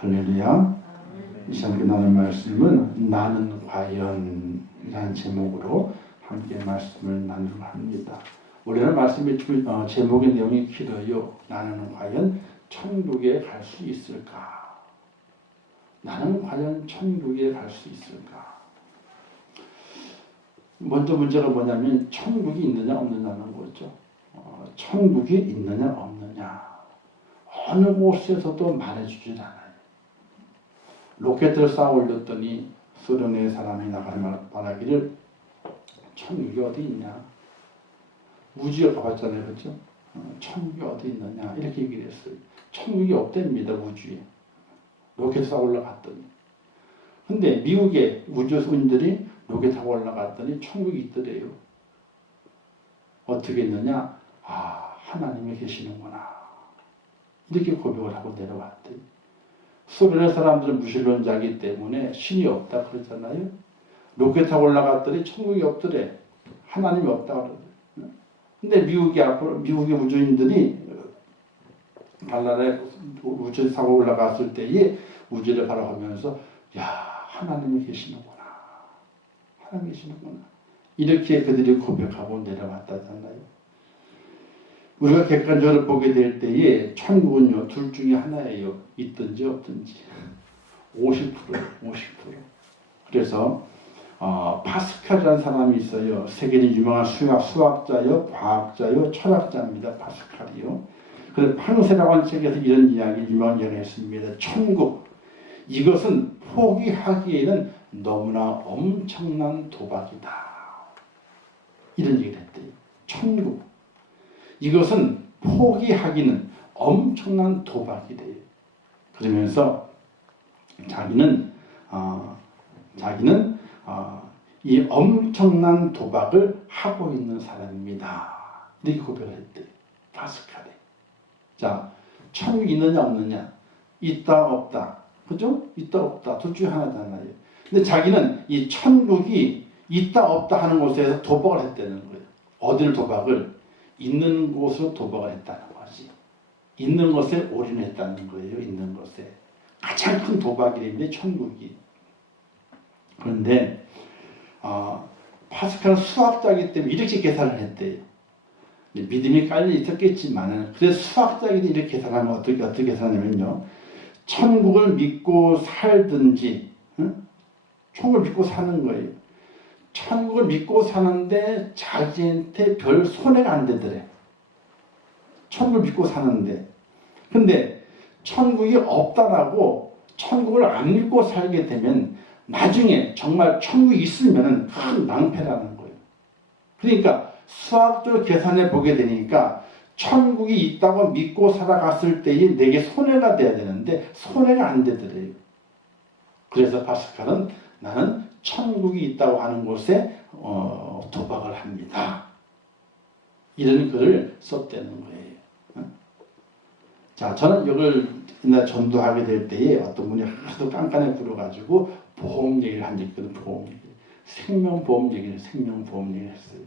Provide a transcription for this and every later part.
할렐루야. 이 시간에 나눌 말씀은 나는 과연 이라는 제목으로 함께 말씀을 나누려 합니다. 원래는 말씀의 제목의 내용이 길어요. 나는 과연 천국에 갈 수 있을까? 나는 과연 천국에 갈 수 있을까? 먼저 문제가 뭐냐면 천국이 있느냐 없느냐는 거죠. 천국이 있느냐 없느냐 어느 곳에서도 말해주질 않아요. 로켓을 쌓아 올렸더니 소련의 사람이 나가서 말하기를 천국이 어디 있냐? 우주에 가봤잖아요. 그렇죠? 천국이 어디 있느냐 이렇게 얘기를 했어요. 천국이 없답니다. 우주에. 로켓 쌓아 올라갔더니. 근데 미국의 우주선들이 로켓 타고 올라갔더니 천국이 있더래요. 어떻게 있느냐? 아, 하나님이 계시는구나. 이렇게 고백을 하고 내려왔대요. 소련의 사람들은 무신론자이기 때문에 신이 없다 그러잖아요. 로켓 타고 올라갔더니 천국이 없더래. 하나님이 없다 그러더래. 근데 미국의 우주인들이 달나라에 우주에 타고 올라갔을 때에 우주를 바라보면서 야, 하나님이 계시는구나. 하나님이 계시는구나. 이렇게 그들이 고백하고 내려왔다잖아요. 우리가 객관적으로 보게 될 때에 천국은요, 둘 중에 하나예요. 있든지 없든지. 50%. 그래서 파스칼이라는 사람이 있어요. 세계적인 유명한 수학자요, 과학자요, 철학자입니다. 파스칼이요. 그래서 판세라고 하는 책에서 이런 유명한 이야기를 했습니다. 천국. 이것은 포기하기에는 너무나 엄청난 도박이다. 이런 얘기를 했대요. 천국. 이것은 포기하기는 엄청난 도박이래요. 그러면서 자기는 이 엄청난 도박을 하고 있는 사람입니다. 이렇게 고백을 했대요. 파스칼이. 자, 천국이 있느냐 없느냐? 있다 없다. 그죠? 있다 없다. 둘 중에 하나잖아요. 근데 자기는 이 천국이 있다 없다 하는 곳에서 도박을 했다는 거예요. 어디를 도박을? 있는 곳으로 도박을 했다는 거지. 있는 것에 올인했다는 거예요. 있는 것에. 가장 큰 도박이랬는데 천국이. 그런데 파스칼은 수학자이기 때문에 이렇게 계산을 했대요. 믿음이 깔려 있었겠지만 그래서 수학자이기 때문에 이렇게 계산하면 어떻게 계산하냐면요. 천국을 믿고 살든지 천국을 믿고 사는 거예요. 천국을 믿고 사는데 자기한테 별 손해가 안 되더래. 천국을 믿고 사는데. 근데 천국이 없다라고 천국을 안 믿고 살게 되면 나중에 정말 천국이 있으면 큰 낭패라는 거예요. 그러니까 수학적으로 계산해 보게 되니까 천국이 있다고 믿고 살아갔을 때에 내게 손해가 돼야 되는데 손해가 안 되더래요. 그래서 파스칼은 나는 천국이 있다고 하는 곳에 도박을 합니다. 이런 글을 썼다는 거예요. 자, 저는 이걸 옛날 전도하게 될 때에 어떤 분이 하도 깐깐하게 굴어가지고 보험 얘기를 한 적이 있거든요. 보험 얘기. 생명보험 얘기를 했어요.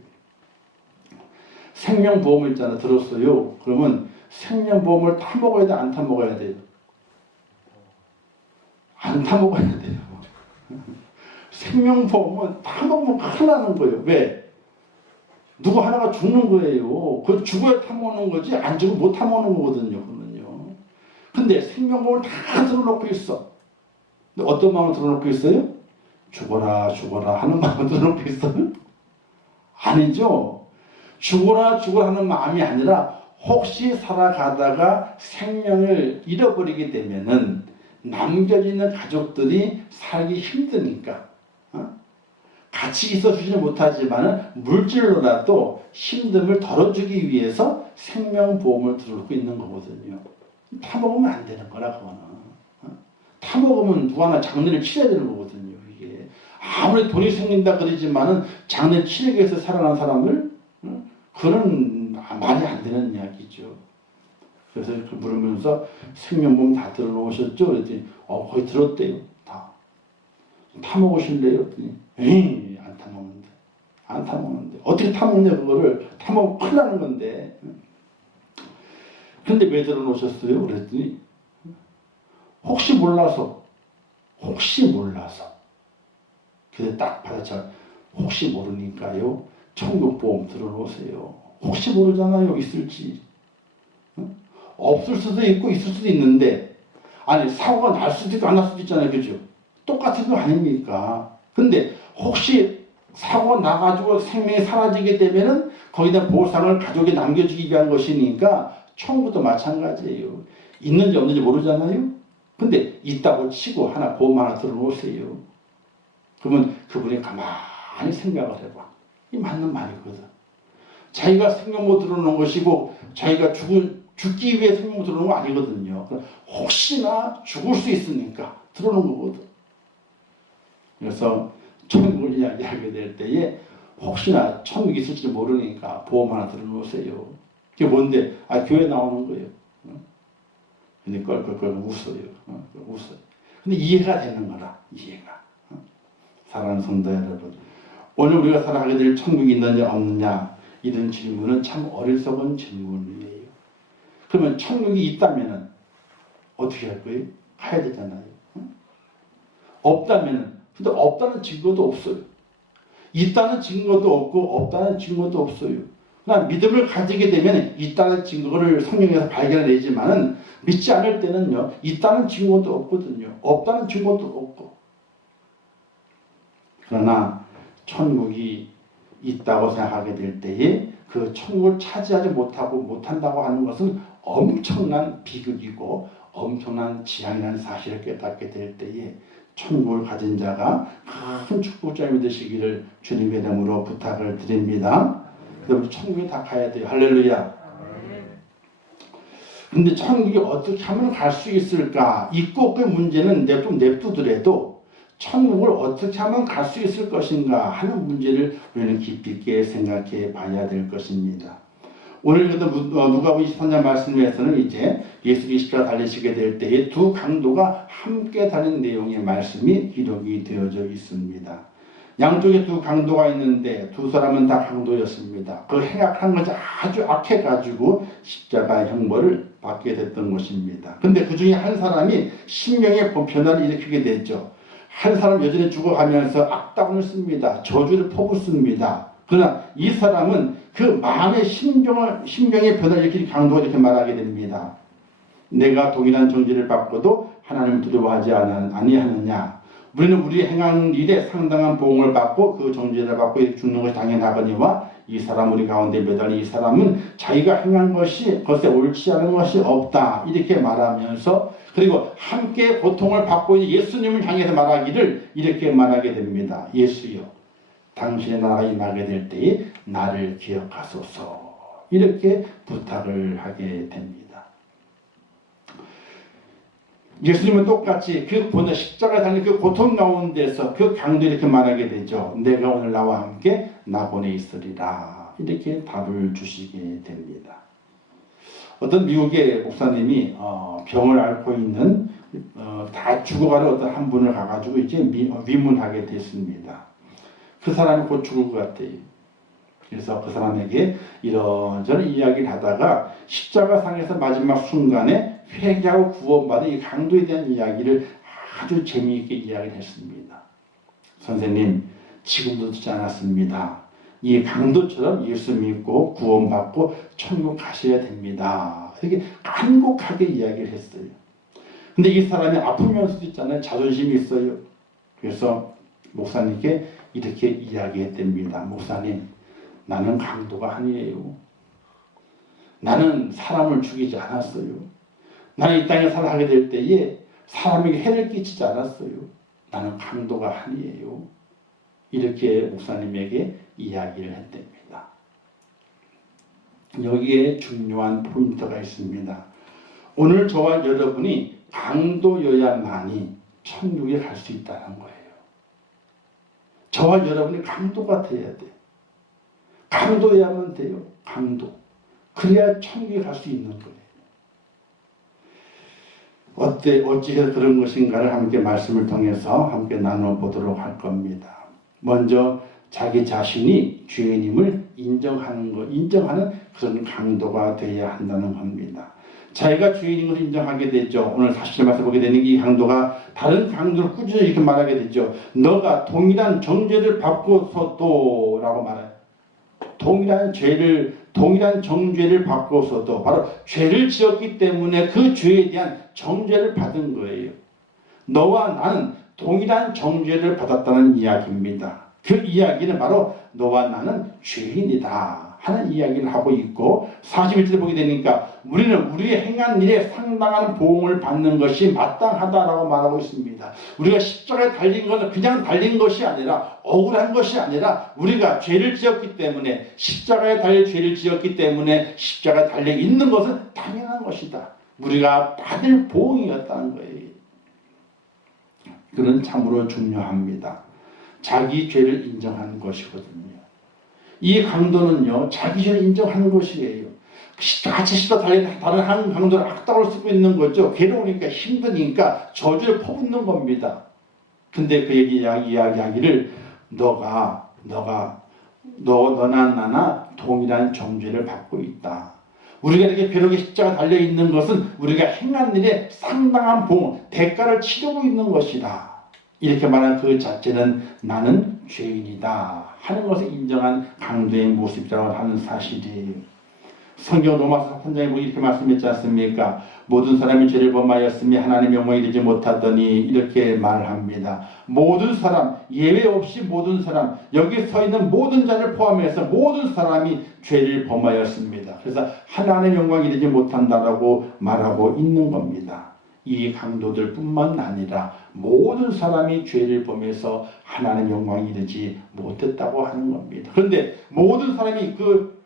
생명보험을 있잖아 들었어요. 그러면 생명보험을 타먹어야 돼? 안 타먹어야 돼요? 안 타먹어야 돼요. 생명보험은 타먹으면 큰일 나는 거예요. 왜? 누구 하나가 죽는 거예요. 그 죽어야 타먹는 거지 안 죽으면 못 타먹는 거거든요. 그러면요. 근데 생명보험을 다 들어놓고 있어. 근데 어떤 마음을 들어놓고 있어요? 죽어라 하는 마음을 들어놓고 있어요? 아니죠. 죽어라 하는 마음이 아니라 혹시 살아가다가 생명을 잃어버리게 되면은 남겨지는 가족들이 살기 힘드니까 같이 있어주지는 못하지만 물질로라도 힘듦을 덜어주기 위해서 생명보험을 들어놓고 있는 거거든요. 타먹으면 안 되는 거라 그거는. 타먹으면 누구 하나 장례를 치러야 되는 거거든요. 이게 아무리 돈이 생긴다 그러지만은 장례 치르기 위해서 살아난 사람을 그런 말이 안 되는 이야기죠. 그래서 이렇게 물으면서 생명보험 다 들어놓으셨죠? 그랬더니 거의 들었대요. 다. 타먹으실래요? 그랬더니 에이 안 타먹는데 어떻게 타먹냐 그거를 타먹으면 큰일 나는 건데. 근데 왜 들어놓으셨어요? 그랬더니 혹시 몰라서 그래서 딱 받아쳐 혹시 모르니까요 천국보험 들어놓으세요. 혹시 모르잖아요. 있을지. 없을 수도 있고 있을 수도 있는데 아니 사고가 날 수도 있고 안 날 수도 있잖아요. 그죠? 똑같은 거 아닙니까? 근데 혹시 사고가 나가지고 생명이 사라지게 되면은 거기다 보상을 가족에 남겨주기 위한 것이니까 천국도 마찬가지예요. 있는지 없는지 모르잖아요. 근데 있다고 치고 하나 보험 하나 들어놓으세요. 그러면 그분이 가만히 생각을 해봐. 이 맞는 말이거든. 자기가 생명 못 들어놓은 것이고 자기가 죽기 위해 생명 못 들어놓은 거 아니거든요. 혹시나 죽을 수 있으니까 들어놓은 거거든. 그래서 천국을 이야기하게 될 때에 혹시나 천국이 있을지 모르니까 보험 하나 들어놓으세요. 그게 뭔데? 교회 나오는 거예요. 근데 껄껄껄 웃어요. 웃어요. 근데 이해가 되는 거라. 이해가. 사랑하는 성도 여러분. 오늘 우리가 살아가게 될 천국이 있느냐 없느냐 이런 질문은 참 어리석은 질문이에요. 그러면 천국이 있다면 어떻게 할 거예요? 가야 되잖아요. 없다면 근데 없다는 증거도 없어요. 있다는 증거도 없고 없다는 증거도 없어요. 그러나 믿음을 가지게 되면 있다는 증거를 성경에서 발견해내지만은 믿지 않을 때는요 있다는 증거도 없거든요. 없다는 증거도 없고. 그러나 천국이 있다고 생각하게 될 때에 그 천국을 차지하지 못한다고 하는 것은 엄청난 비극이고 엄청난 지향이라는 사실을 깨닫게 될 때에 천국을 가진 자가 큰 축복자님이 되시기를 주님의 이름으로 부탁을 드립니다. 그래서 우리 천국에 다 가야 돼요. 할렐루야. 근데 천국이 어떻게 하면 갈 수 있을까? 있고 없고의 문제는 좀 냅두더라도 천국을 어떻게 하면 갈 수 있을 것인가 하는 문제를 우리는 깊이 있게 생각해 봐야 될 것입니다. 오늘 누가복음 23장 말씀에서는 이제 예수님이 십자가 달리시게 될 때에 두 강도가 함께 다닌 내용의 말씀이 기록이 되어져 있습니다. 양쪽에 두 강도가 있는데 두 사람은 다 강도였습니다. 그 행악한 것이 아주 악해가지고 십자가 형벌을 받게 됐던 것입니다. 근데 그 중에 한 사람이 심령의 변화를 일으키게 됐죠. 한 사람 여전히 죽어가면서 악담을 씁니다. 저주를 퍼붓습니다. 그러나 이 사람은 그 마음의 심경의 변화를 일으키는 강도가 이렇게 말하게 됩니다. 내가 동일한 정죄를 받고도 하나님을 두려워하지 아니하느냐. 우리는 우리 행한 일에 상당한 보응을 받고 그 정죄를 받고 죽는 것이 당연하거니와 이 사람 우리 가운데 매달린 이 사람은 자기가 행한 것이 것에 옳지 않은 것이 없다. 이렇게 말하면서 그리고 함께 고통을 받고 있는 예수님을 향해서 말하기를 이렇게 말하게 됩니다. 예수여 당신의 나라가 임하게 될 때에 나를 기억하소서. 이렇게 부탁을 하게 됩니다. 예수님은 똑같이 그 십자가에 달린 그 고통 가운데서 그 강도 이렇게 말하게 되죠. 내가 오늘 나와 함께 나본에 있으리라. 이렇게 답을 주시게 됩니다. 어떤 미국의 목사님이 병을 앓고 있는 다 죽어가는 어떤 한 분을 가가지고 이제 위문하게 됐습니다. 그 사람이 곧 죽을 것 같아요. 그래서 그 사람에게 이런저런 이야기를 하다가 십자가상에서 마지막 순간에 회개하고 구원받은 이 강도에 대한 이야기를 아주 재미있게 이야기를 했습니다. 선생님, 지금도 듣지 않았습니다. 이 강도처럼 예수 믿고 구원받고 천국 가셔야 됩니다. 이렇게 간곡하게 이야기를 했어요. 근데 이 사람이 아프면서도 있잖아요. 자존심이 있어요. 그래서 목사님께 이렇게 이야기했답니다. 목사님, 나는 강도가 아니에요. 나는 사람을 죽이지 않았어요. 나는 이 땅에 살아가게 될 때에 사람에게 해를 끼치지 않았어요. 나는 강도가 아니에요. 이렇게 목사님에게 이야기를 했답니다. 여기에 중요한 포인트가 있습니다. 오늘 저와 여러분이 강도여야만이 천국에 갈 수 있다는 거예요. 저와 여러분이 강도가 돼야 돼. 강도여야만 돼요. 강도. 그래야 천국에 갈 수 있는 거예요. 어찌해서 그런 것인가를 함께 말씀을 통해서 함께 나눠보도록 할 겁니다. 먼저 자기 자신이 죄인임을 인정하는 그런 강도가 되어야 한다는 겁니다. 자기가 죄인인 것을 인정하게 되죠. 오늘 40절 말씀 보게 되는 이 강도가 다른 강도를 꾸준히 이렇게 말하게 되죠. 너가 동일한 정죄를 받고서도 라고 말해요. 동일한 정죄를 받고서도 바로 죄를 지었기 때문에 그 죄에 대한 정죄를 받은 거예요. 너와 나는 동일한 정죄를 받았다는 이야기입니다. 그 이야기는 바로 너와 나는 죄인이다 하는 이야기를 하고 있고 41절에 보게 되니까 우리는 우리의 행한 일에 상당한 보응을 받는 것이 마땅하다라고 말하고 있습니다. 우리가 십자가에 달린 것은 그냥 달린 것이 아니라 억울한 것이 아니라 우리가 죄를 지었기 때문에 십자가에 달릴 죄를 지었기 때문에 십자가에 달려 있는 것은 당연한 것이다. 우리가 받을 보응이었다는 거예요. 그는 참으로 중요합니다. 자기 죄를 인정하는 것이거든요. 이 강도는요, 자기 죄를 인정하는 것이에요. 같이 시다 다른 한 강도를 악당을 쓰고 있는 거죠. 괴로우니까 힘드니까 저주를 퍼붓는 겁니다. 근데 그 이야기를 너나 나나 동일한 정죄를 받고 있다. 우리가 이렇게 벼룩의 십자가 달려있는 것은 우리가 행한 일에 상당한 보응, 대가를 치르고 있는 것이다. 이렇게 말한 그 자체는 나는 죄인이다 하는 것을 인정한 강도의 모습이라고 하는 사실이에요. 성경 로마서 3장에 보기 이렇게 말씀했지 않습니까? 모든 사람이 죄를 범하였으며 하나님의 영광이 되지 못하더니 이렇게 말합니다. 모든 사람, 예외 없이 모든 사람, 여기 서 있는 모든 자를 포함해서 모든 사람이 죄를 범하였습니다. 그래서 하나님의 영광이 되지 못한다라고 말하고 있는 겁니다. 이 강도들 뿐만 아니라 모든 사람이 죄를 범해서 하나님의 영광이 되지 못했다고 하는 겁니다. 그런데 모든 사람이 그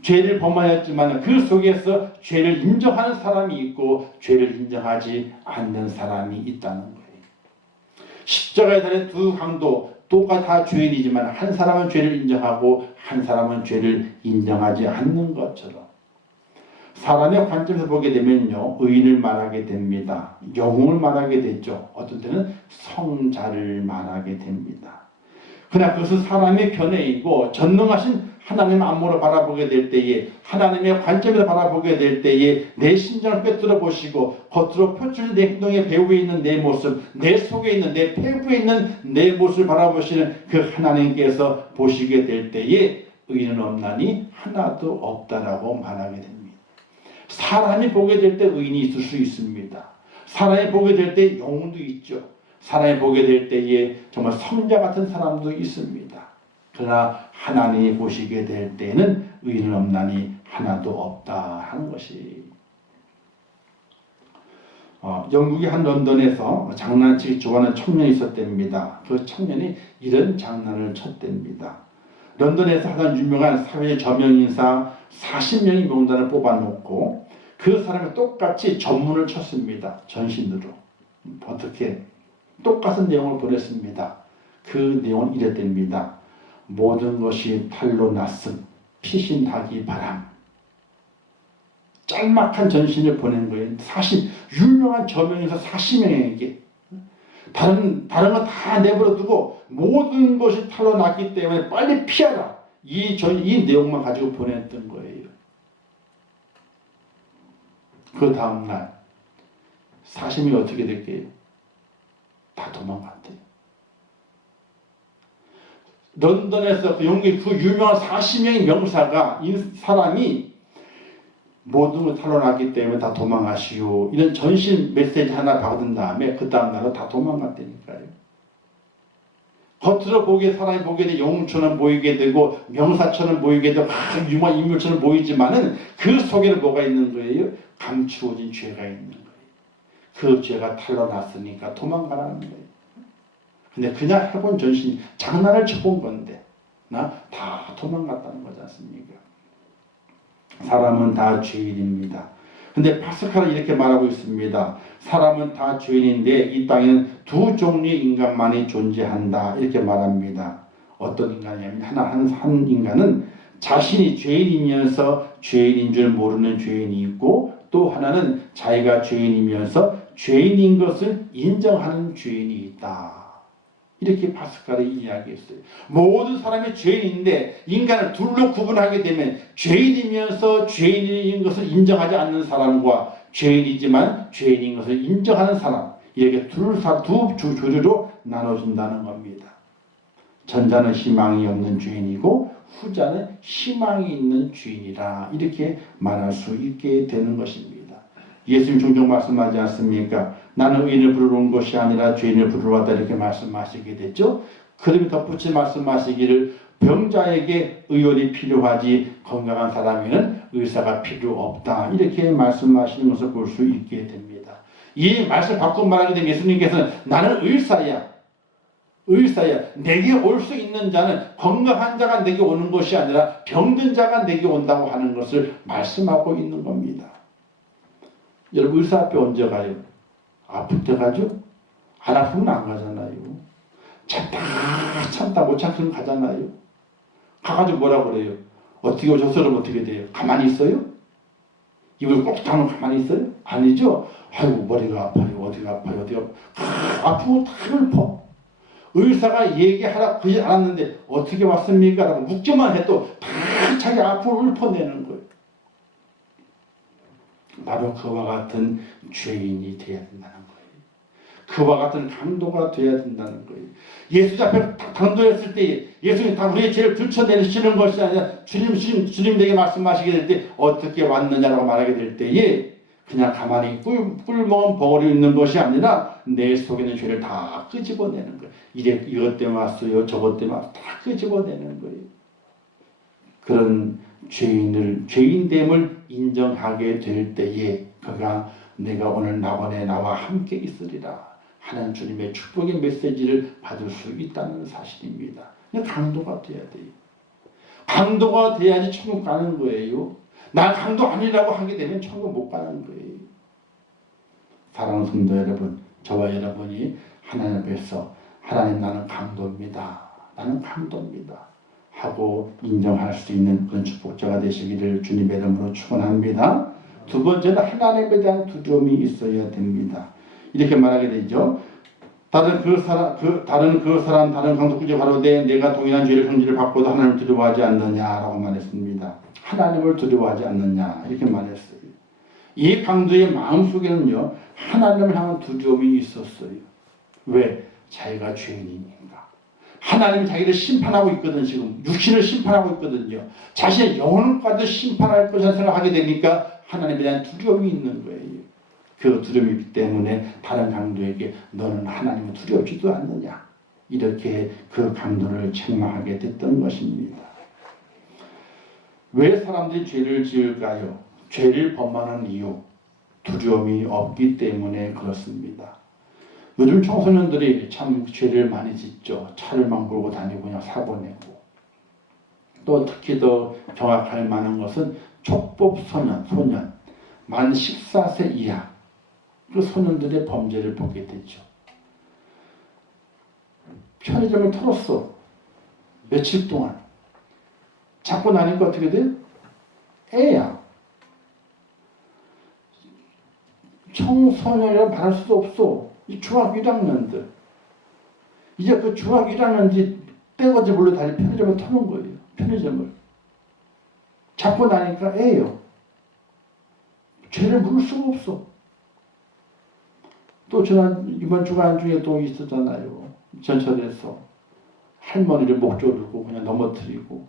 죄를 범하였지만 그 속에서 죄를 인정하는 사람이 있고 죄를 인정하지 않는 사람이 있다는 거예요. 십자가에 달린 두 강도 똑같이 다 죄인이지만 한 사람은 죄를 인정하고 한 사람은 죄를 인정하지 않는 것처럼 사람의 관점에서 보게 되면요, 의인을 말하게 됩니다. 영웅을 말하게 되죠. 어떤 때는 성자를 말하게 됩니다. 그러나 그것은 사람의 견해이고 전능하신 하나님의 안목으로 바라보게 될 때에 하나님의 관점에서 바라보게 될 때에 내 심장을 꿰뚫어 보시고 겉으로 표출된 내 행동의 배후에 있는 내 모습, 내 속에 있는 내 폐부에 있는 내 모습을 바라보시는 그 하나님께서 보시게 될 때에 의인은 없나니 하나도 없다라고 말하게 됩니다. 사람이 보게 될 때 의인이 있을 수 있습니다. 사람이 보게 될 때 영웅도 있죠. 사람이 보게 될 때에 정말 성자 같은 사람도 있습니다. 그러나 하나님이 보시게 될 때에는 의인은 없나니 하나도 없다 하는 것이 영국의 한 런던에서 장난치기 좋아하는 청년이 있었답니다. 그 청년이 이런 장난을 쳤답니다. 런던에서 하던 유명한 사회 저명인사 40명의 명단을 뽑아놓고 그 사람이 똑같이 전문을 쳤습니다. 전신으로. 어떻게? 똑같은 내용을 보냈습니다. 그 내용은 이랬답니다. 모든 것이 탈로 났음 피신하기 바람. 짤막한 전신을 보낸 거예요. 유명한 저명에서 40명에게. 다른 건 다 내버려 두고 모든 것이 탈로 났기 때문에 빨리 피하라. 이 내용만 가지고 보냈던 거예요. 그 다음날 40명이 어떻게 될게요? 다 도망갔대요. 런던에서 그 유명한 40명의 명사가 이 사람이 모든 걸 탈로났기 때문에 다 도망가시오. 이런 전신 메시지 하나 받은 다음에 그 다음날로 다 도망갔다니까요. 겉으로 사람이 보게 되고 영웅처럼 보이게 되고 명사처럼 보이게 되고 유명한 인물처럼 보이지만은 그 속에는 뭐가 있는 거예요? 감추어진 죄가 있는 거예요. 그 죄가 탈로났으니까 도망가라는 거예요. 근데 그냥 해본 전신 장난을 쳐본 건데 다 도망갔다는 거지 않습니까? 사람은 다 죄인입니다. 근데 파스칼은 이렇게 말하고 있습니다. 사람은 다 죄인인데 이 땅에는 두 종류의 인간만이 존재한다. 이렇게 말합니다. 어떤 인간이냐면 한 인간은 자신이 죄인이면서 죄인인 줄 모르는 죄인이 있고 또 하나는 자기가 죄인이면서 죄인인 것을 인정하는 죄인이 있다. 이렇게 파스칼이 이야기했어요. 모든 사람이 죄인인데 인간을 둘로 구분하게 되면 죄인이면서 죄인인 것을 인정하지 않는 사람과 죄인이지만 죄인인 것을 인정하는 사람, 이렇게 두 조류로 나눠진다는 겁니다. 전자는 희망이 없는 죄인이고 후자는 희망이 있는 죄인이라 이렇게 말할 수 있게 되는 것입니다. 예수님 종종 말씀하지 않습니까? 나는 의인을 부르러 온 것이 아니라 죄인을 부르러 왔다 이렇게 말씀하시게 됐죠. 그러면 덧붙이 말씀하시기를 병자에게 의원이 필요하지 건강한 사람에는 의사가 필요 없다 이렇게 말씀하시는 것을 볼 수 있게 됩니다. 이 말씀을 바꿔 말하게 되면 예수님께서는 나는 의사야. 내게 올 수 있는 자는 건강한 자가 내게 오는 것이 아니라 병든 자가 내게 온다고 하는 것을 말씀하고 있는 겁니다. 여러분 의사 앞에 언제 가요? 아플 때 가죠? 안 아프면 안 가잖아요. 참다 못 참으면 가잖아요. 가가지고 뭐라 그래요? 어떻게 오셨어? 그러면 어떻게 돼요? 가만히 있어요? 입을 꼭 다물고 가만히 있어요? 아니죠? 아이고 머리가 아파요. 어디가 아파요? 아프고 다 읊어. 의사가 얘기하라 그러지 않았는데 어떻게 왔습니까? 라고 묻기만 해도 다 자기 아픔을 읊어내는 거예요. 바로 그와 같은 죄인이 되어야 된다는 거예요. 그와 같은 강도가 되어야 된다는 거예요. 예수 앞에 강도했을 때 예수님 다 우리의 죄를 들춰내시는 것이 아니라 주님에게 말씀하시게 될 때 어떻게 왔느냐라고 말하게 될 때에 그냥 가만히 꿀먹은 벙어리 있는 것이 아니라 내 속에 있는 죄를 다 끄집어내는 거예요. 이것 때문에 왔어요. 저것 때문에 왔어요. 다 끄집어내는 거예요. 그런 죄인됨을 인정하게 될 때에 그가 내가 오늘 낙원에 나와 함께 있으리라 하는 주님의 축복의 메시지를 받을 수 있다는 사실입니다. 강도가 돼야 돼요. 강도가 돼야지 천국 가는 거예요. 나 강도 아니라고 하게 되면 천국 못 가는 거예요. 사랑하는 성도 여러분, 저와 여러분이 하나님 앞에서 하나님 나는 강도입니다. 하고 인정할 수 있는 그런 축복자가 되시기를 주님의 이름으로 축원합니다. 두 번째는 하나님에 대한 두려움이 있어야 됩니다. 이렇게 말하게 되죠. 다른 강도꾸지 가로되 내가 동일한 죄를 형질을 받고도 하나님을 두려워하지 않느냐라고 말했습니다. 하나님을 두려워하지 않느냐 이렇게 말했어요. 이 강도의 마음속에는요 하나님을 향한 두려움이 있었어요. 왜? 자기가 죄인이니까. 하나님이 자기를 심판하고 있거든. 지금 육신을 심판하고 있거든요. 자신의 영혼까지 심판할 것이라 생각하게 되니까 하나님에 대한 두려움이 있는 거예요. 그 두려움이 있기 때문에 다른 강도에게 너는 하나님을 두려우지도 않느냐 이렇게 그 강도를 책망하게 됐던 것입니다. 왜 사람들이 죄를 지을까요? 죄를 범하는 이유 두려움이 없기 때문에 그렇습니다. 요즘 청소년들이 참 죄를 많이 짓죠. 차를 막 몰고 다니고 그냥 사고 내고. 또 특히 더 경악할 만한 것은 촉법 소년 만 14세 이하 그 소년들의 범죄를 보게 되죠. 편의점을 털었어. 며칠 동안. 잡고 나니까 어떻게 돼? 애야. 청소년이라고 말할 수도 없어. 이 중학교 1학년들. 이제 그 중학교 1학년인지 떼거지 몰래 다시 편의점을 터는 거예요. 편의점을. 잡고 나니까 애요. 죄를 물을 수가 없어. 또 이번 주간 중에 또 있었잖아요. 전철에서 할머니를 목 조르고 그냥 넘어뜨리고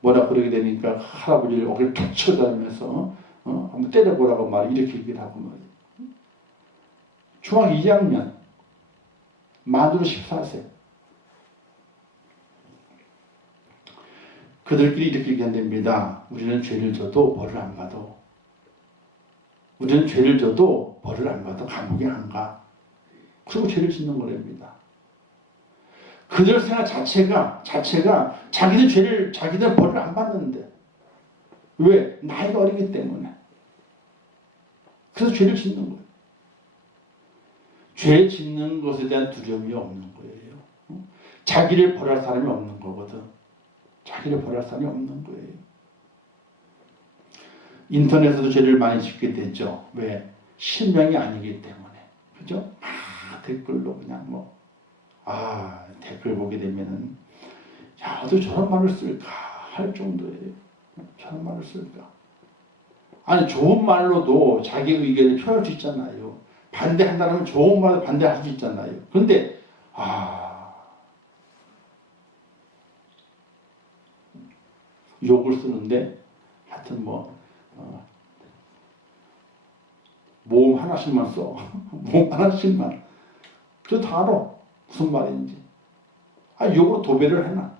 뭐라 그러게 되니까 할아버지를 어깨를 툭 쳐다니면서 한번 때려보라고 이렇게 얘기를 하고 말이에요. 중학교 2학년 만으로 14세 그들끼리 이렇게 얘기한답니다. 우리는 죄를 져도 벌을 안 받아. 우리는 죄를 져도 벌을 안 받아. 감옥에 안 가. 그리고 죄를 짓는 거랍니다. 그들 생각 자체가 자기들 벌을 안 받는데. 왜? 나이가 어리기 때문에. 그래서 죄를 짓는 거예요. 죄 짓는 것에 대한 두려움이 없는 거예요. 자기를 벌할 사람이 없는 거거든. 자기를 벌할 사람이 없는 거예요. 인터넷에도 죄를 많이 짓게 되죠. 왜? 실명이 아니기 때문에. 그죠? 댓글로 그냥 댓글 보게 되면은 어떻게 저런 말을 쓸까 할 정도예요. 저런 말을 쓸까. 아니 좋은 말로도 자기 의견을 표현할 수 있잖아요. 반대한다면 좋은 말로 반대할 수 있잖아요. 그런데 욕을 쓰는데 하여튼 모음 하나씩만 써. 모음 하나씩만. 그래도 다 알아. 무슨 말인지. 욕으로 도배를 해놔.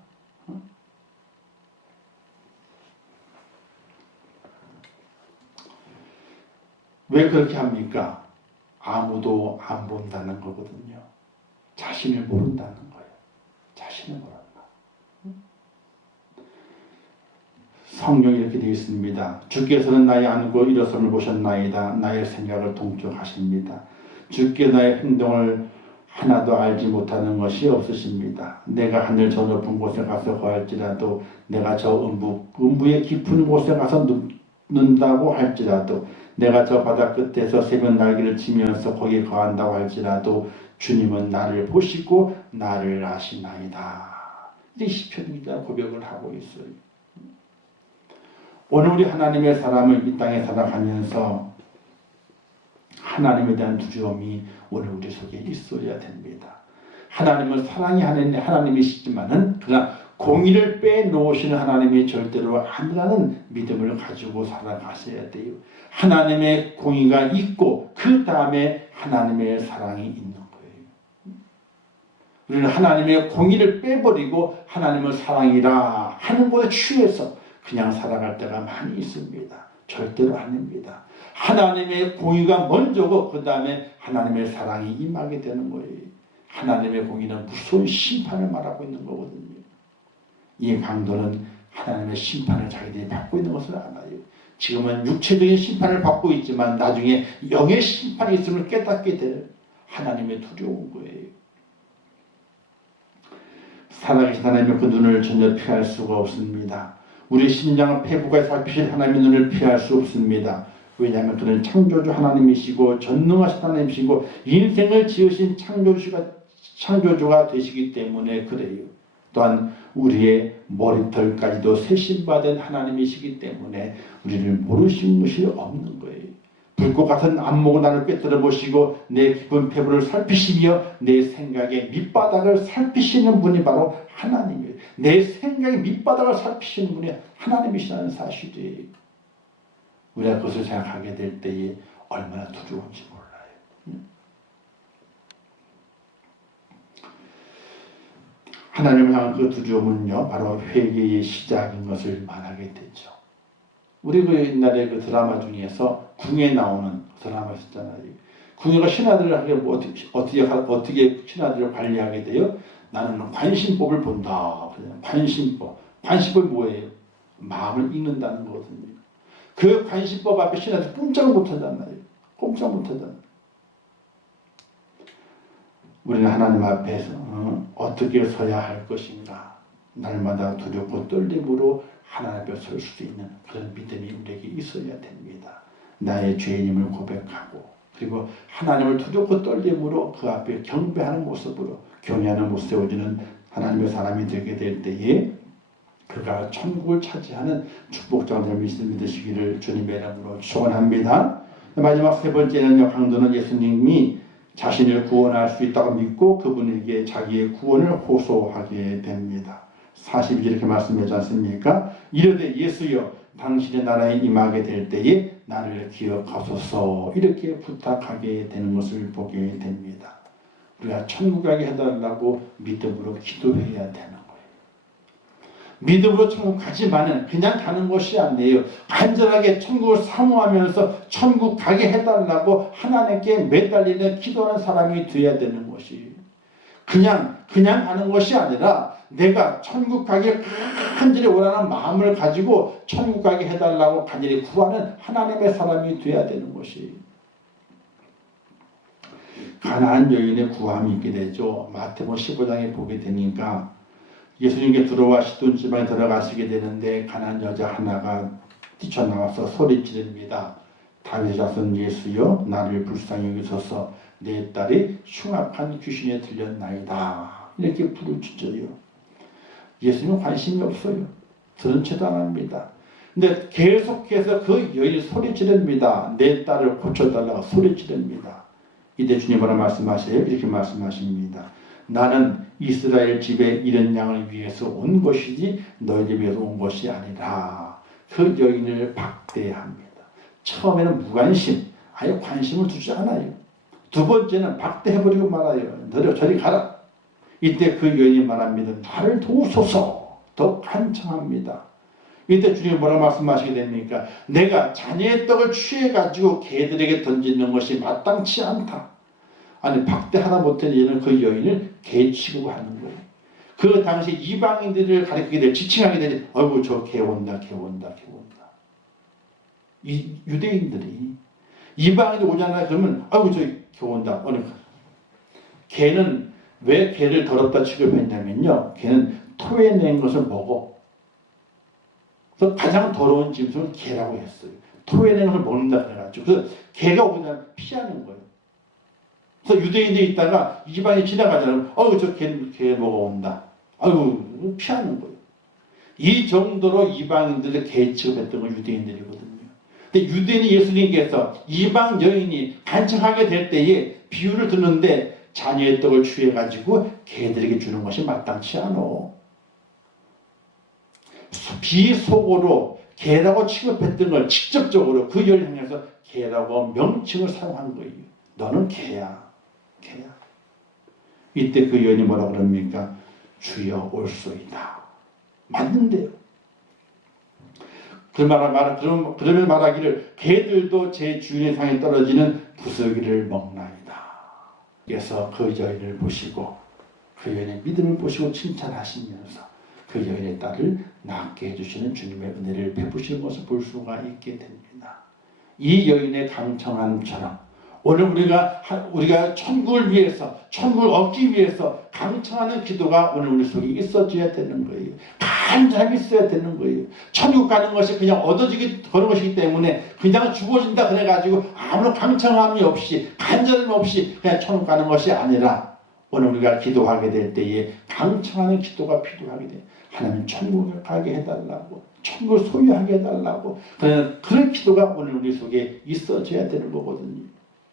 왜 그렇게 합니까? 아무도 안 본다는 거거든요. 자신을 모른다는 거예요. 자신을 모른다. 성경에 이렇게 되어 있습니다. 주께서는 나의 안고 일어섬을 보셨나이다. 나의 생각을 동정하십니다. 주께 나의 행동을 하나도 알지 못하는 것이 없으십니다. 내가 하늘 저 높은 곳에 가서 거할지라도 내가 저 음부의 깊은 곳에 가서 눕는다고 할지라도 내가 저 바다 끝에서 새벽 날개를 치면서 거기에 거한다고 할지라도 주님은 나를 보시고 나를 아시나이다. 이 시편 기자 고백을 하고 있어요. 오늘 우리 하나님의 사람은 이 땅에 살아가면서 하나님에 대한 두려움이 오늘 우리 속에 있어야 됩니다. 하나님은 사랑이 하나님이시지만은 그러나 공의를 빼놓으시는 하나님이 절대로 아니라는 믿음을 가지고 살아가셔야 돼요. 하나님의 공의가 있고 그 다음에 하나님의 사랑이 있는 거예요. 우리는 하나님의 공의를 빼버리고 하나님을 사랑이라 하는 것에 취해서 그냥 살아갈 때가 많이 있습니다. 절대로 아닙니다. 하나님의 공의가 먼저고 그 다음에 하나님의 사랑이 임하게 되는 거예요. 하나님의 공의는 무서운 심판을 말하고 있는 거거든요. 이 강도는 하나님의 심판을 자기들이 받고 있는 것을 알아요. 지금은 육체적인 심판을 받고 있지만 나중에 영의 심판이 있음을 깨닫게 될 하나님의 두려운 거예요. 살아계신 하나님의 그 눈을 전혀 피할 수가 없습니다. 우리 심장을 폐부가 살피실 하나님의 눈을 피할 수 없습니다. 왜냐하면 그는 창조주 하나님이시고 전능하신 하나님이시고 인생을 지으신 창조주가 되시기 때문에 그래요. 또한 우리의 머리털까지도 세심받은 하나님이시기 때문에 우리를 모르신 것이 없는 거예요. 불꽃 같은 안목은 나를 꿰뚫어 보시고 내 깊은 폐부를 살피시며 내 생각의 밑바닥을 살피시는 분이 바로 하나님이에요. 내 생각의 밑바닥을 살피시는 분이 하나님이시라는 사실이에요. 우리가 그것을 생각하게 될 때에 얼마나 두려운지 몰라요. 하나님을 향한 그 두려움은요, 바로 회개의 시작인 것을 말하게 되죠. 우리 그 옛날에 그 드라마 중에서 궁에 나오는 드라마 있었잖아요. 궁예가 신하들을 하게 어떻게 신하들을 관리하게 돼요? 나는 관심법을 본다. 관심법. 관심법이 뭐예요? 마음을 읽는다는 거거든요. 그 관심법 앞에 신하들이 꼼짝을 못하잖아요. 꼼짝 못하잖아요. 우리는 하나님 앞에서 어떻게 서야 할 것인가. 날마다 두렵고 떨림으로 하나님 앞에 설 수 있는 그런 믿음이 우리에게 있어야 됩니다. 나의 죄인임을 고백하고 그리고 하나님을 두렵고 떨림으로 그 앞에 경배하는 모습으로 경외하는 모습 세워지는 하나님의 사람이 되게 될 때에 그가 천국을 차지하는 축복적인 삶을 믿으시기를 주님의 이름으로 축원합니다. 마지막 세 번째는요, 강도는 예수님이 자신을 구원할 수 있다고 믿고 그분에게 자기의 구원을 호소하게 됩니다. 42절 이렇게 말씀하지 않습니까? 이르되 예수여 당신의 나라에 임하게 될 때에 나를 기억하소서 이렇게 부탁하게 되는 것을 보게 됩니다. 우리가 천국 가게 해달라고 믿음으로 기도해야 되는 거예요. 믿음으로 천국 가지만은 그냥 가는 것이 아니에요. 간절하게 천국을 사모하면서 천국 가게 해달라고 하나님께 매달리는 기도하는 사람이 되어야 되는 것이 그냥 가는 것이 아니라 내가 천국 가기를 간절히 원하는 마음을 가지고 천국 가게 해달라고 간절히 구하는 하나님의 사람이 되어야 되는 것이 가나안 여인의 구함이 있게 되죠. 마태복음 15장에 보게 되니까 예수님께 들어와 시돈 지방에 들어가시게 되는데 가나안 여자 하나가 뛰쳐나와서 소리 지릅니다. 다윗의 자손 예수여 나를 불쌍히 여기소서 내 딸이 흉악한 귀신에 들렸나이다. 이렇게 부를 주저요. 예수님은 관심이 없어요. 들은 채도 안 합니다. 근데 계속해서 그 여인이 소리 지릅니다. 내 딸을 고쳐달라고 소리 지릅니다. 이때 주님 뭐라 말씀하세요? 이렇게 말씀하십니다. 나는 이스라엘 집에 이런 양을 위해서 온 것이지 너희 집에서 온 것이 아니라. 그 여인을 박대합니다. 처음에는 무관심, 아예 관심을 두지 않아요. 두 번째는 박대해버리고 말아요. 너를 저리 가라. 이때 그 여인이 말합니다. 나를 도우소서. 더 간청합니다. 이때 주님이 뭐라 말씀하시게 됩니까? 내가 자녀의 떡을 취해가지고 개들에게 던지는 것이 마땅치 않다. 아니 박대하다 못한 얘는 그 여인을 개 취급하는 거예요. 그 당시 이방인들을 가리키게 될, 지칭하게 되지. 아이고 저 개 온다, 개 온다, 개 온다. 이 유대인들이 이방인이 오잖아요. 그러면 아이고 저 개 온다. 어느 개는 왜 개를 더럽다 취급했냐면요. 개는 토해낸 것을 먹어. 그래서 가장 더러운 짐승은 개라고 했어요. 토해낸 것을 먹는다 그래가지고. 그래서 개가 오면 피하는 거예요. 그래서 유대인들이 있다가 이방인이 지나가잖아요. 어우 저 개 먹어온다. 아유 피하는 거예요. 이 정도로 이방인들을 개 취급했던 건 유대인들이거든요. 근데 유대인이 예수님께서 이방 여인이 간청하게 될 때에 비유를 듣는데 자녀의 떡을 취해가지고 개들에게 주는 것이 마땅치 않아. 비속어로 개라고 취급했던 걸 직접적으로 그 여인을 향해서 개라고 명칭을 사용한 거예요. 너는 개야. 개야. 이때 그 여인이 뭐라 그럽니까? 주여 올소이다. 맞는데요. 그러면 말하기를 개들도 제 주인의 상에 떨어지는 부스러기를 먹나이다. 그래서 그 여인을 보시고 그 여인의 믿음을 보시고 칭찬하시면서 그 여인의 딸을 낳게 해주시는 주님의 은혜를 베푸시는 것을 볼 수가 있게 됩니다. 이 여인의 강청함처럼 오늘 우리가 천국을 위해서, 천국을 얻기 위해서 강청하는 기도가 오늘 우리 속에 있어줘야 되는 거예요. 간절함이 있어야 되는 거예요. 천국 가는 것이 그냥 얻어지기 그런 것이기 때문에 그냥 주어진다 그래가지고 아무런 강청함이 없이 간절함이 없이 그냥 천국 가는 것이 아니라 오늘 우리가 기도하게 될 때에 강청하는 기도가 필요하게 돼요. 하나님 천국을 가게 해달라고, 천국을 소유하게 해달라고 그런 기도가 오늘 우리 속에 있어져야 되는 거거든요.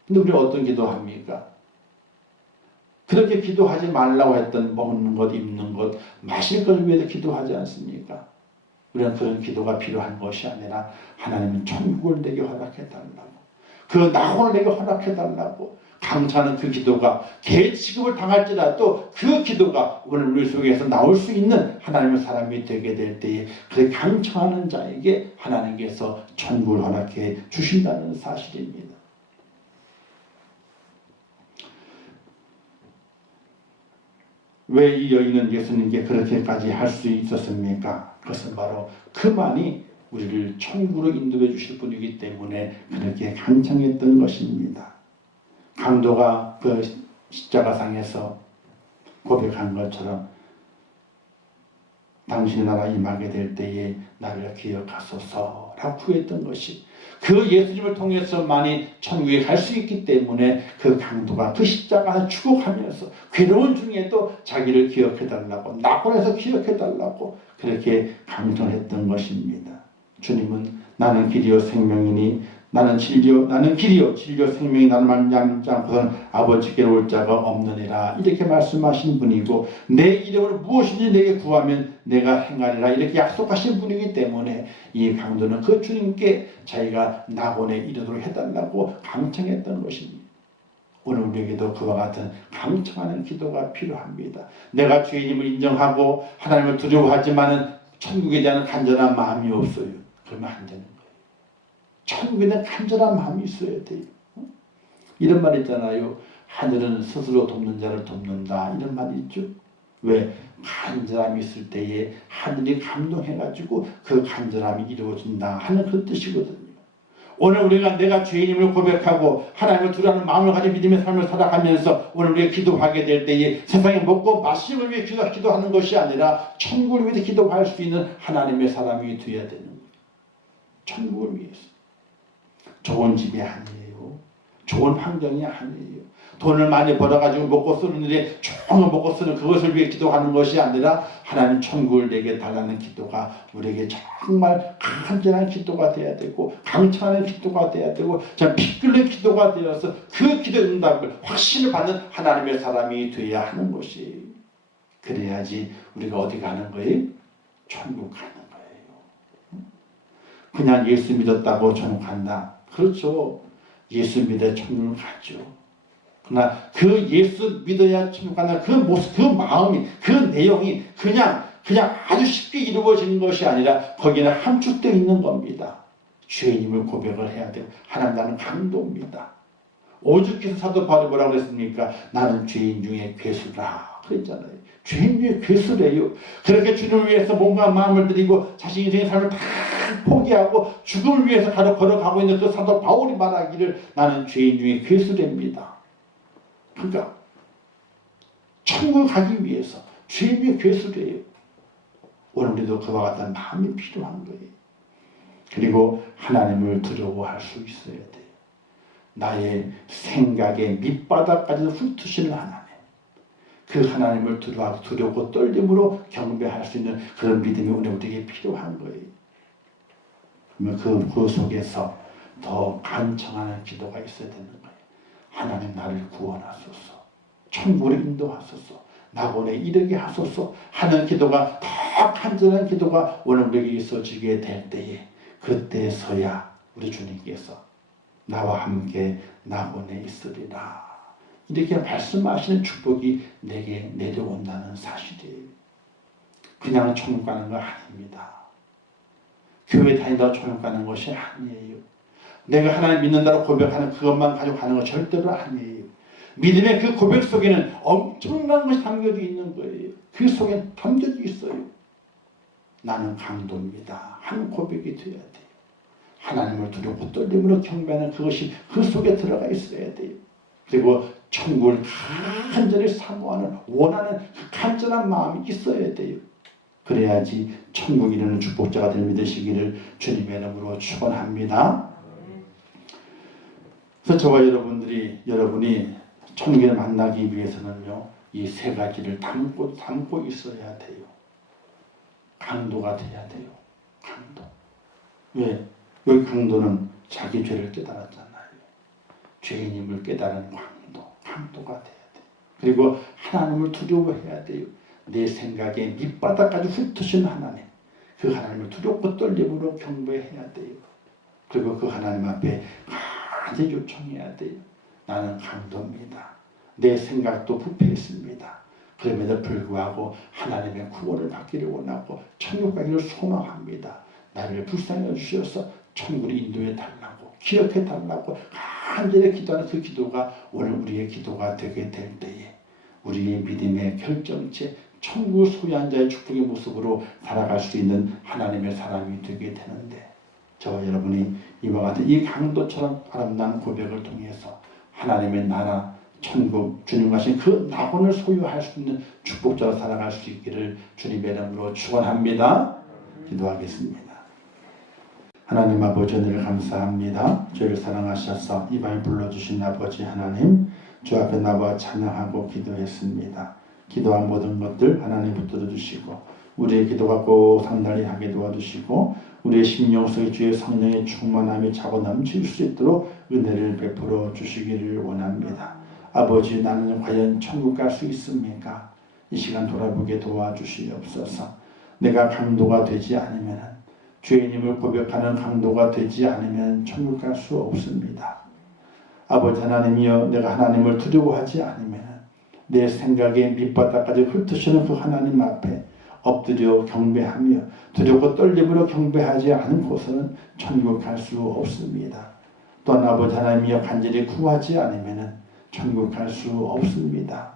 근데 우리 어떤 기도합니까? 그렇게 기도하지 말라고 했던 먹는 것, 입는 것, 마실 것을 위해서 기도하지 않습니까? 우리는 그런 기도가 필요한 것이 아니라 하나님은 천국을 내게 허락해달라고, 그 낙원을 내게 허락해달라고 강조하는 그 기도가 개 취급을 당할지라도 그 기도가 오늘 우리 속에서 나올 수 있는 하나님의 사람이 되게 될 때에 그 강청하는 자에게 하나님께서 천국을 허락해 주신다는 사실입니다. 왜 이 여인은 예수님께 그렇게까지 할 수 있었습니까? 그것은 바로 그만이 우리를 천국으로 인도해 주실 분이기 때문에 그렇게 강청했던 것입니다. 강도가 그 십자가상에서 고백한 것처럼 당신의 나라 임하게 될 때에 나를 기억하소서 라고 구했던 것이 그 예수님을 통해서만이 천국에 갈 수 있기 때문에 그 강도가 그 십자가에서 추국하면서 괴로운 중에도 자기를 기억해달라고, 낙원에서 기억해달라고 그렇게 강조했던 것입니다. 주님은 나는 길이요 생명이니 나는 길이요 진리요 생명이 나를 말미암지 않고서는 아버지께 올 자가 없느니라 이렇게 말씀하신 분이고 내 이름으로 무엇이든지 내게 구하면 내가 행하리라 이렇게 약속하신 분이기 때문에 이 강도는 그 주님께 자기가 낙원에 이르도록 해달라고 강청했던 것입니다. 오늘 우리에게도 그와 같은 강청하는 기도가 필요합니다. 내가 죄인임을 인정하고 하나님을 두려워하지만은 천국에 대한 간절한 마음이 없어요. 그러면 안 되는 거예요. 천국에 대한 간절한 마음이 있어야 돼요. 이런 말 있잖아요. 하늘은 스스로 돕는 자를 돕는다. 이런 말이 있죠. 왜? 간절함이 있을 때에 하늘이 감동해가지고 그 간절함이 이루어진다 하는 그런 뜻이거든요. 오늘 우리가 내가 죄인임을 고백하고 하나님을 두려워하는 마음을 가지고 믿음의 삶을 살아가면서 오늘 우리가 기도하게 될 때에 세상에 먹고 마시는 위해 기도하는 것이 아니라 천국을 위해서 기도할 수 있는 하나님의 사람이 되어야 되는 거예요. 천국을 위해서. 좋은 집이 아니에요. 좋은 환경이 아니에요. 돈을 많이 벌어가지고 먹고 쓰는 일에 좋은 걸 먹고 쓰는 그것을 위해 기도하는 것이 아니라 하나님 천국을 내게 달라는 기도가 우리에게 정말 간절한 기도가 돼야 되고 강청하는 기도가 돼야 되고 피 끓는 기도가 되어서 그 기도 응답을 확신을 받는 하나님의 사람이 돼야 하는 것이 그래야지 우리가 어디 가는 거예요? 천국 가는 거예요. 그냥 예수 믿었다고 천국 간다. 그렇죠. 예수 믿어 천국을 가죠. 그러나 그 예수 믿어야 천국 간다. 그 모습, 그 마음이, 그 내용이 그냥 아주 쉽게 이루어지는 것이 아니라 거기는 함축되어 있는 겁니다. 죄인임을 고백을 해야 돼요. 하나님 나는 강도입니다. 오죽해서 사도 바울이 뭐라고 그랬습니까? 나는 죄인 중에 괴수라 그랬잖아요. 죄인 중에 괴수래요. 그렇게 주님을 위해서 몸과 마음을 드리고 자신 인생의 삶을 다 포기하고 죽음을 위해서 걸어가고 있는 그 사도 바울이 말하기를 나는 죄인 중에 괴수랍니다. 그러니까 천국 가기 위해서 죄인 중에 괴수래요. 오늘 우리도 그와 같은 마음이 필요한 거예요. 그리고 하나님을 두려워할 수 있어야 돼요. 나의 생각의 밑바닥까지도 훑으시는 하나님. 그 하나님을 두렵고 떨림으로 경배할 수 있는 그런 믿음이 오늘 우리에게 필요한 거예요. 그러면 그 속에서 더 간청하는 기도가 있어야 되는 거예요. 하나님 나를 구원하소서. 천국으로 인도하소서. 낙원에 이르게 하소서 하는 기도가 더 간절한 기도가 오늘 우리에게 있어지게 될 때에 그때서야 우리 주님께서 나와 함께 낙원에 있으리라 이렇게 말씀하시는 축복이 내게 내려온다는 사실이에요. 그냥 천국 가는 거 아닙니다. 교회 다닌다고 천국 가는 것이 아니에요. 내가 하나님 믿는다고 고백하는 그것만 가지고 가는 거 절대로 아니에요. 믿음의 그 고백 속에는 엄청난 것이 담겨져 있는 거예요. 그 속에 담겨져 있어요. 나는 강도입니다. 한 고백이 돼야 돼요. 하나님을 두렵고 떨림으로 경배하는 그것이 그 속에 들어가 있어야 돼요. 그리고 천국을 간절히 사모하는 원하는 그 간절한 마음이 있어야 돼요. 그래야지 천국 이루는 축복자가 될 믿으시기를 주님의 이름으로 축원합니다. 그래서 저와 여러분이 천국을 만나기 위해서는요, 이 세 가지를 담고 있어야 돼요. 강도가 돼야 돼요. 강도. 왜? 여기 강도는 자기 죄를 깨달았잖아요. 죄인임을 깨달은 강도가 돼야 돼요. 그리고 하나님을 두려워해야 돼요. 내 생각에 밑바닥까지 훑으신 하나님, 그 하나님을 두렵고 떨림으로 경배해야 돼요. 그리고 그 하나님 앞에 간절히 요청해야 돼요. 나는 강도입니다. 내 생각도 부패했습니다. 그럼에도 불구하고 하나님의 구원을 받기를 원하고 천국 가기를 소망합니다. 나를 불쌍히 주셔서 천국을 인도해 달라고 기억해 달라고 간절히 기도하는 그 기도가 오늘 우리의 기도가 되게 될 때에 우리의 믿음의 결정체 천국 소유한 자의 축복의 모습으로 살아갈 수 있는 하나님의 사람이 되게 되는데 저와 여러분이 이와 같은 이 강도처럼 아름다운 고백을 통해서 하나님의 나라 천국 주님 가신 그 낙원을 소유할 수 있는 축복자로 살아갈 수 있기를 주님의 이름으로 축원합니다. 기도하겠습니다. 하나님 아버지 은혜를 감사합니다. 저희를 사랑하셔서 이 밤에 불러주신 아버지 하나님 주 앞에 나와 찬양하고 기도했습니다. 기도한 모든 것들 하나님 붙들어 주시고 우리의 기도가 꼭 상달이 하게 도와주시고 우리의 심령 속에 주의 성령의 충만함이 차고 넘칠 수 있도록 은혜를 베풀어 주시기를 원합니다. 아버지 나는 과연 천국 갈 수 있습니까? 이 시간 돌아보게 도와주시옵소서. 내가 강도가 되지 않으면 죄인임을 고백하는 강도가 되지 않으면 천국 갈 수 없습니다. 아버지 하나님이여 내가 하나님을 두려워하지 않으면 내 생각의 밑바닥까지 훑으시는 그 하나님 앞에 엎드려 경배하며 두렵고 떨림으로 경배하지 않고서는 천국 갈 수 없습니다. 또한 아버지 하나님이여 간절히 구하지 않으면 천국 갈 수 없습니다.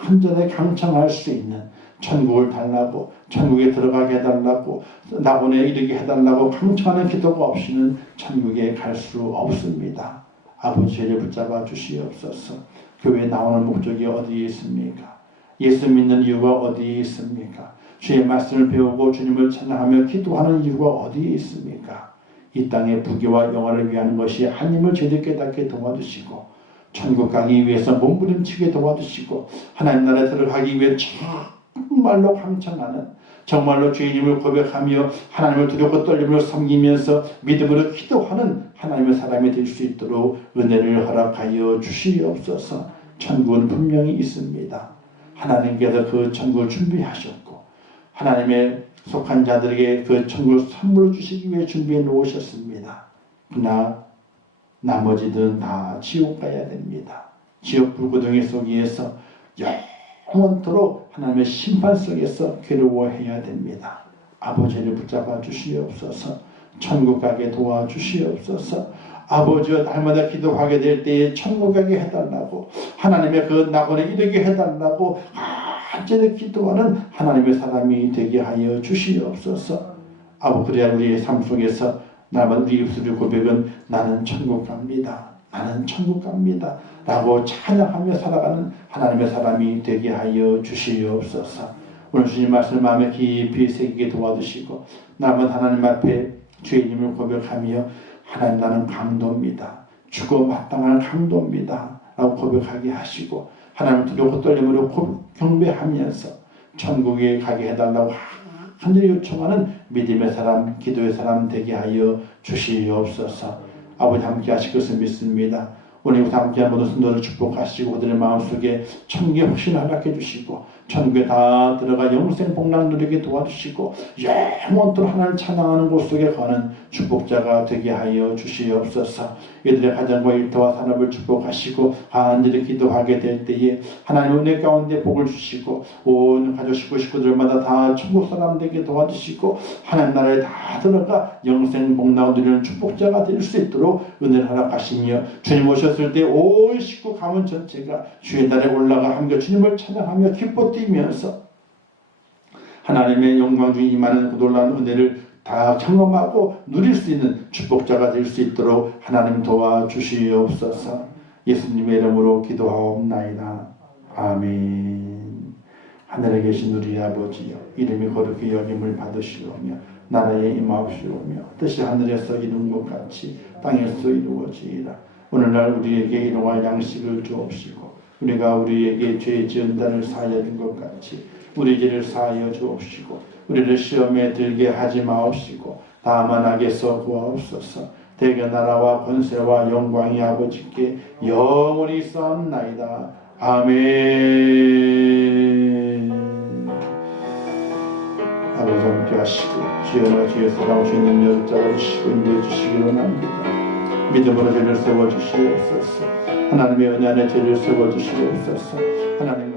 간절히 강청할 수 있는 천국을 달라고 천국에 들어가게 해달라고 낙원에 이르게 해달라고 강청하는 기도가 없이는 천국에 갈 수 없습니다. 아버지 죄를 붙잡아 주시옵소서. 교회에 나오는 목적이 어디에 있습니까? 예수 믿는 이유가 어디에 있습니까? 주의 말씀을 배우고 주님을 찬양하며 기도하는 이유가 어디에 있습니까? 이 땅의 부귀와 영화를 위한 것이 하나님을 제대로 깨닫게 도와주시고 천국 가기 위해서 몸부림치게 도와주시고 하나님 나라에 들어가기 위해 정말로 감청하는 정말로 주님을 고백하며 하나님을 두렵고 떨림으로 섬기면서 믿음으로 기도하는 하나님의 사람이 될 수 있도록 은혜를 허락하여 주시옵소서. 천국은 분명히 있습니다. 하나님께서 그 천국을 준비하셨고 하나님의 속한 자들에게 그 천국을 선물로 주시기 위해 준비해 놓으셨습니다. 그러나 나머지들은 다 지옥 가야 됩니다. 지옥 불구덩이 속에서 영원토록 하나님의 심판 속에서 괴로워해야 됩니다. 아버지를 붙잡아 주시옵소서. 천국 가게 도와주시옵소서. 아버지와 날마다 기도하게 될 때에 천국 가게 해달라고 하나님의 그 낙원에 이르게 해달라고 간절히 기도하는 하나님의 사람이 되게 하여 주시옵소서. 아버지 그래야 우리의 삶 속에서 날마다 우리 입술의 고백은 나는 천국 갑니다. 나는 천국 갑니다. 라고 찬양하며 살아가는 하나님의 사람이 되게 하여 주시옵소서. 오늘 주님 말씀 마음에 깊이 새기게 도와주시고 날마다 하나님 앞에 주님을 고백하며 하나님 나는 강도입니다. 죽어 마땅한 강도입니다. 라고 고백하게 하시고 하나님 두렵고 떨림으로 경배하면서 천국에 가게 해달라고 간절히 요청하는 믿음의 사람, 기도의 사람 되게 하여 주시옵소서. 아버지 함께 하실 것을 믿습니다. 오늘 이곳 함께한 모든 성도를 축복하시고 그들의 마음속에 천국의 확신을 허락해 주시고 천국에 다 들어가 영생 복락 누리게 도와주시고 영원토록 하나님을 찬양하는 곳 속에 가는 축복자가 되게 하여 주시옵소서. 이들의 가정과 일터와 산업을 축복하시고 간절히 기도하게 될 때에 하나님 은혜 가운데 복을 주시고 온 가족 식구들마다 다 천국 사람 되게 도와주시고 하나님 나라에 다 들어가 영생 복락 누리는 축복자가 될 수 있도록 은혜를 허락하시며 주님 오셨을 때 온 식구 가문 전체가 주의 날에 올라가 함께 주님을 찬양하며 기뻐 뛰면서 하나님의 영광 중에 임하는 그 놀라운 은혜를 다 경험하고 누릴 수 있는 축복자가 될 수 있도록 하나님 도와주시옵소서. 예수님의 이름으로 기도하옵나이다. 아멘. 하늘에 계신 우리 아버지여 이름이 거룩히 여김을 받으시오며 나라에 임하옵시오며 뜻이 하늘에서 이룬 것 같이 땅에서 이루어지이다. 오늘날 우리에게 일용할 양식을 주옵시고 우리가 우리에게 죄 지은 자를 사하여 준 것 같이 우리 죄를 사하여 주옵시고 우리를 시험에 들게 하지 마옵시고 다만 악에서 구하옵소서. 대개 나라와 권세와 영광이 아버지께 영원히 있사옵나이다. 아멘. 아버지 함께 하시고 주여나 주의 사랑 주님 열자가 주시고 인도해 주시기로 합니다. 믿음으로 죄를 세워주시옵소서. 하나님의 은혜 안에 죄를 세워주시옵소서. 하나님